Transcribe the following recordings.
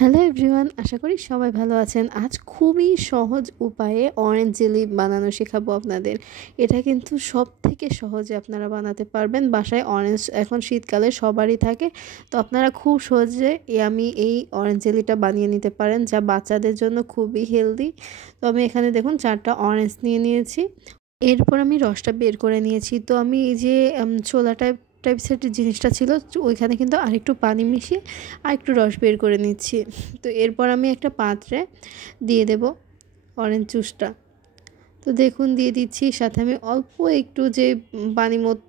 Hello everyone, আশা করি সবাই ভালো আছেন। আজ খুবই সহজ উপায়ে অরেঞ্জ জেলি বানানো শেখাবো আপনাদের। এটা কিন্তু সব থেকে সহজে আপনারা বানাতে পারবেন। বাসায় অরেঞ্জ এখন শীতকালে সবারই থাকে, তো আপনারা খুব সহজে এই অরেঞ্জ জেলিটা বানিয়ে নিতে পারেন, যা বাচ্চাদের জন্য খুবই হেলদি। তো আমি এখানে দেখুন 4টা অরেঞ্জ নিয়ে নিয়েছি। এরপর আমি রসটা বের করে নিয়েছি। তো আমি এই যে ছোলা টাইপসের জিনিসটা ছিল, ওইখানে কিন্তু আরেকটু পানি মিশিয়ে আরেকটু রস বের করে নিচ্ছি। তো এরপর আমি একটা পাত্রে দিয়ে দেব অরেঞ্জ জুসটা। তো দেখুন দিয়ে দিচ্ছি, সাথে আমি অল্প একটু যে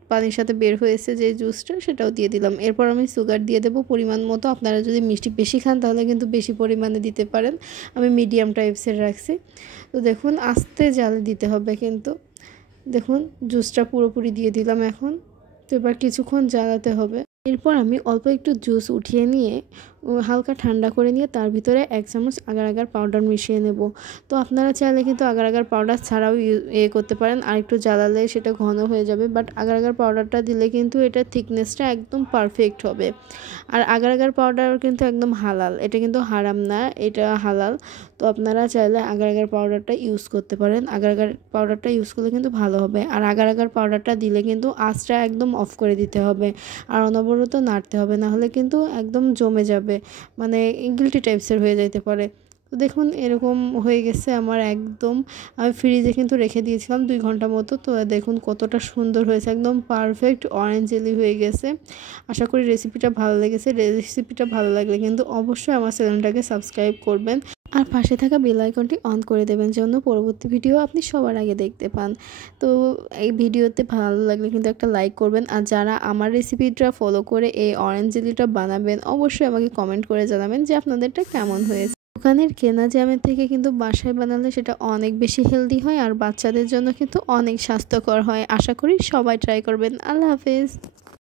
পানির সাথে বের হয়েছে যে জুসটা, সেটাও দিয়ে দিলাম। এরপর আমি সুগার দিয়ে দেবো পরিমাণ মতো। আপনারা যদি মিষ্টি বেশি খান তাহলে কিন্তু বেশি পরিমাণে দিতে পারেন। আমি মিডিয়াম টাইপসের রাখছি। তো দেখুন আস্তে জাল দিতে হবে কিন্তু। দেখুন জুসটা পুরোপুরি দিয়ে দিলাম এখন। তো এবার কিছুক্ষণ জ্বালাতে হবে। এরপর আমি অল্প একটু জুস উঠিয়ে নিয়ে হালকা ঠান্ডা করে নিয়ে তার ভিতরে 1 চামচ আগার আগার পাউডার মিশিয়ে নেব। তো আপনারা চাইলে কিন্তু আগার আগার পাউডার ছাড়াও করতে পারেন, আর একটু জ্বালালে সেটা ঘন হয়ে যাবে। বাট আগার আগার পাউডারটা দিলে কিন্তু এটার থিকনেসটা একদম পারফেক্ট হবে। আর আগার আগার পাউডার কিন্তু একদম হালাল, এটা কিন্তু হারাম না, এটা হালাল। তো আপনারা চাইলে আগার আগার পাউডারটা ইউজ করতে পারেন। আগার আগার পাউডারটা ইউজ করলে কিন্তু ভালো হবে। আর আগার আগার পাউডারটা দিলে কিন্তু আঁচটা একদম অফ করে দিতে হবে, আর অনবরত নাড়তে হবে, না হলে কিন্তু একদম জমে যাবে, মানে গিলটি টাইপসের হয়ে যেতে পারে। তো দেখুন এরকম হয়ে গেছে আমার একদম। আমি ফ্রিজে কিন্তু রেখে দিয়েছিলাম 2 ঘন্টা মতো। তো দেখুন কতটা সুন্দর হয়েছে, একদম পারফেক্ট অরেঞ্জ জেলি হয়ে গেছে। আশা করি রেসিপিটা ভালো লেগেছে। রেসিপিটা ভালো লাগলে কিন্তু অবশ্যই আমার চ্যানেলটাকে সাবস্ক্রাইব করবেন, আর পাশে থাকা বেল আইকনটি অন করে দেবেন, যেন পরবর্তী ভিডিও আপনি সবার আগে দেখতে পান। তো এই ভিডিওতে ভালো লাগলে কিন্তু একটা লাইক করবেন, আর যারা আমার রেসিপিটা ফলো করে এই অরেঞ্জ জেলিটা বানাবেন অবশ্যই আমাকে কমেন্ট করে জানাবেন যে আপনাদেরটা কেমন হয়েছে। দোকানের কেনা জ্যামের থেকে কিন্তু বাসায় বানালে সেটা অনেক বেশি হেলদি হয়, আর বাচ্চাদের জন্য কিন্তু অনেক স্বাস্থ্যকর হয়। আশা করি সবাই ট্রাই করবেন। আল্লাহ হাফেজ।